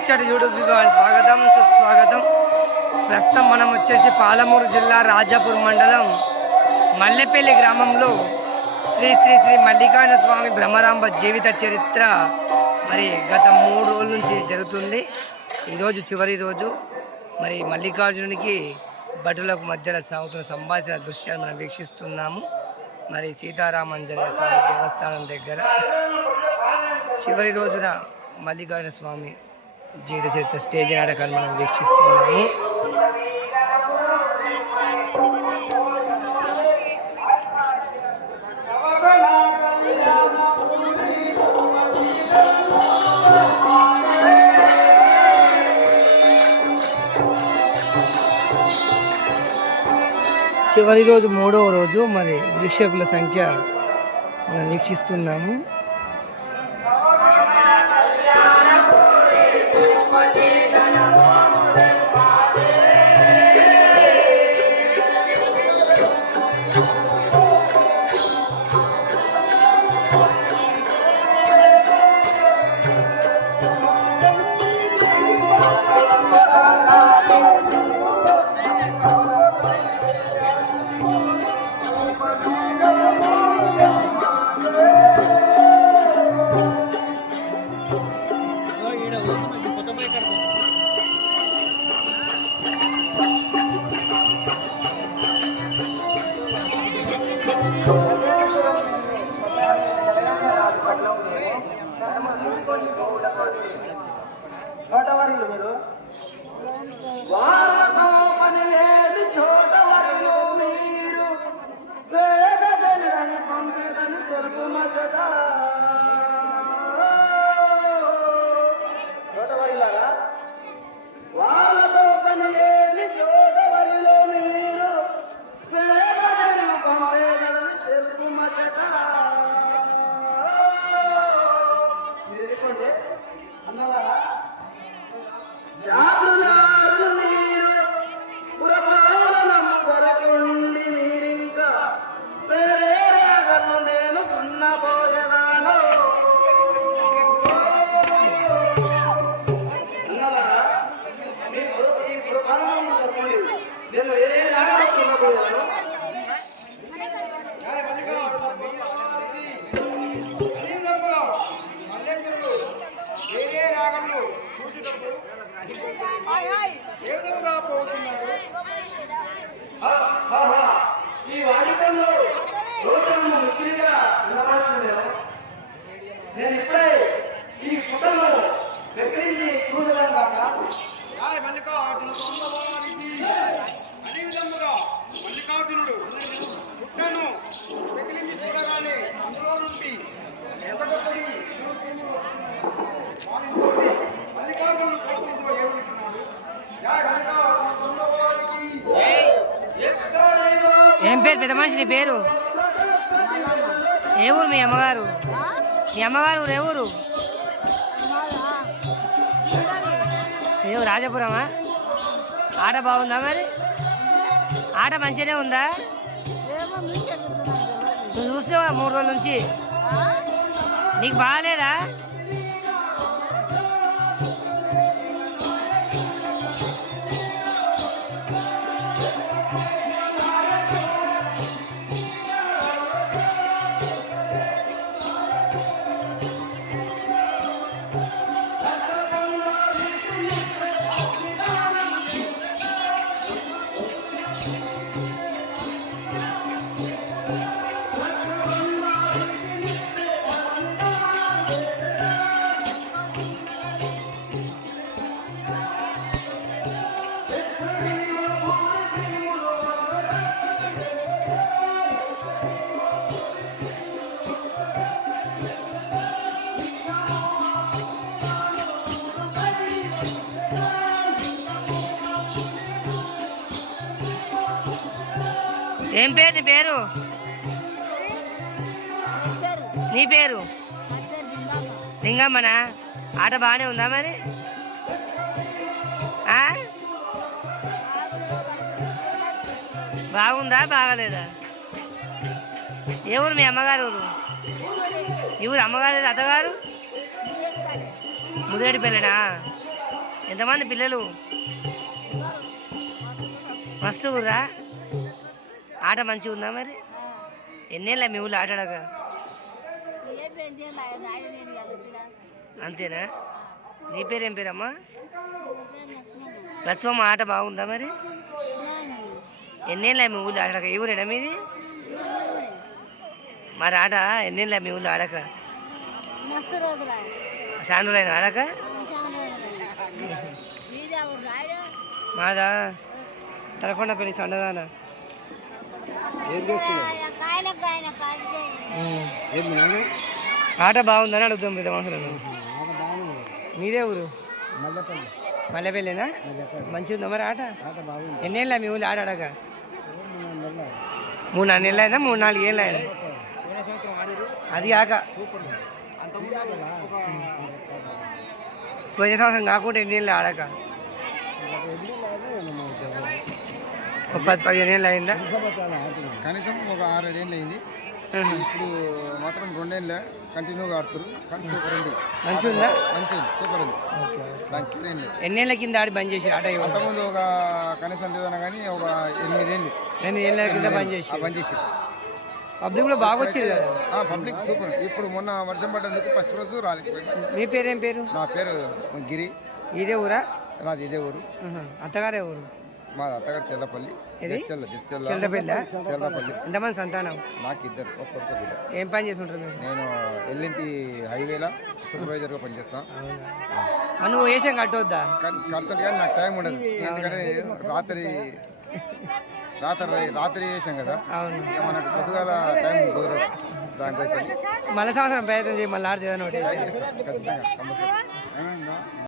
ముచ్చటి YouTube స్వాగతం సుస్వాగతం. ప్రస్తుతం మనం వచ్చేసి పాలమూరు జిల్లా రాజాపూర్ మండలం మల్లెపల్లి గ్రామంలో శ్రీ శ్రీ శ్రీ మల్లికార్జున స్వామి బ్రహ్మరాంబ జీవిత చరిత్ర మరి గత మూడు రోజుల నుంచి జరుగుతుంది. ఈరోజు చివరి రోజు. మరి మల్లికార్జునునికి భటులకు మధ్యలో సాగుతున్న సంభాషణ దృశ్యాలు మనం వీక్షిస్తున్నాము. మరి సీతారామంజనేయ స్వామి దేవస్థానం దగ్గర చివరి రోజున మల్లికార్జున స్వామి జీవిత చరిత్ర స్టేజ్ నాటకాలు మనం వీక్షిస్తున్నాము. చివరి రోజు మూడవ రోజు మరి వీక్షకుల సంఖ్య మనం వీక్షిస్తున్నాము. నేను ఇప్పుడే ఈ పుటను వెక్కిరించి చూడడం కాక ఆయ్ మల్లికార్జున స్వామివారికి అనే విధముగా మల్లికార్జునుడు పుట్టను వెకిలించి చూడగానే అందులో నుండి ఎదగొట్టి మల్లికార్జునుడు కోపంతో ఏమంటున్నాడు యాయ్ మల్లికార్జున స్వామివారికి ఎక్కడైనా ఏం పేరు? పెద్ద మనిషి నీ పేరు? ఏ ఊరు మీ అమ్మగారు? మీ అమ్మగారు ఊరు ఊరు? రాజపురమా? ఆట బాగుందా మరి? ఆట మంచిగానే ఉందా? నువ్వు చూసినావు మూడు రోజుల నుంచి. నీకు బాగాలేదా? ఏం పేరు నీ పేరు? నీ పేరు? లింగమ్మనా? ఆట బాగానే ఉందా మరి? బాగుందా బాగలేదా? ఏ ఊరు మీ అమ్మగారు ఊరు? ఈ ఊరు అమ్మగారు అత్తగారు? ముదిరెడ్డి పిల్లనా ఎంతమంది పిల్లలు? మస్తు ఊరా? ఆట మంచిగా ఉందా మరి? ఎన్నేళ్ళ మీ ఊళ్ళో ఆట ఆడక? అంతేనా? నీ పేరేం పేరమ్మా? లక్ష్మమ్మ ఆట బాగుందా మరి? ఎన్నేళ్ళ మీ ఊళ్ళో ఆడక? ఏ ఊరేనా మీది? మరి ఆట ఎన్నేళ్ళ మీ ఊళ్ళో ఆడక? శానులైన ఆడక? మాదా తలకొండ పెళ్ళి సండదానా ఆట బాగుందని అడుగుతాం పెద్ద మనుషులను. బాగుంది. మీదే ఊరు? మల్లెపల్లి. మల్లెపల్లినా? మల్లెపల్లి. మంచిగా ఉందా మరి ఆట? ఆట బాగుంది. ఎన్నేళ్ళ మీ ఊళ్ళో ఆట ఆడక? మూడు నాలుగు నెలలు అయిందా? మూడు నాలుగు ఏళ్ళు ఆడిరు అది కాక పోయిన సంవత్సరం కాకుండా ఎన్నేళ్ళు ఆడక? ఒక పది పదిహేను ఏళ్ళు అయిందా? కనీసం ఒక ఆరేడేళ్ళు అయింది. ఉహు. ఇప్పుడు మాత్రం రెండేళ్ళే కంటిన్యూగా ఆడుతారు కానీ సూపర్ ఉంది. మంచిగా ఉందా? మంచి ఉంది. సూపర్ ఉంది. ఏం ఎన్నేళ్ళ కింద ఆడి బంద్ చేసి ఆట అంతకుముందు ఒక కనీసం లేదన్నా కానీ ఒక ఎనిమిదేళ్ళు ఎనిమిది ఏళ్ళ కింద బంద్ చేసి బంద్ చేసి పబ్లిక్ కూడా బాగా వచ్చారు కదా? పబ్లిక్ సూపర్ ఇప్పుడు మొన్న వర్షం పడ్డందుకు ఫస్ట్ రోజు రాలేకపోయింది మీ పేరేం పేరు? నా పేరు గిరి. ఇదే ఊరా? నాది ఇదే ఊరు. అత్తగారే ఊరు మా అత్తగారు చెల్లపల్లి. చెల్లపల్లి. చెల్లపల్లి. ఎంతమంది సంతానం? నాకు ఇద్దరు ఒక్కరికి బిడ్డ. ఏం పని చేస్తుంటారు మీరు? నేను ఎల్లింటి హైవేలో సూపర్వైజర్గా పనిచేస్తాను ఆ, నువ్వు వేషం కట్టొద్దా? కడతాడు కానీ నాకు టైం ఉండదు. ఎందుకంటే రాత్రి రాత్రి రాత్రి చేసాం కదా. మనకు పొద్దుగాల టైం కుదరదు. దానికోసం. మళ్ళీ సంవత్సరం ప్రయత్నం చేయి మళ్ళీ ఆడితే ఏదైనా ఒకటి వేసి. ఖచ్చితంగా.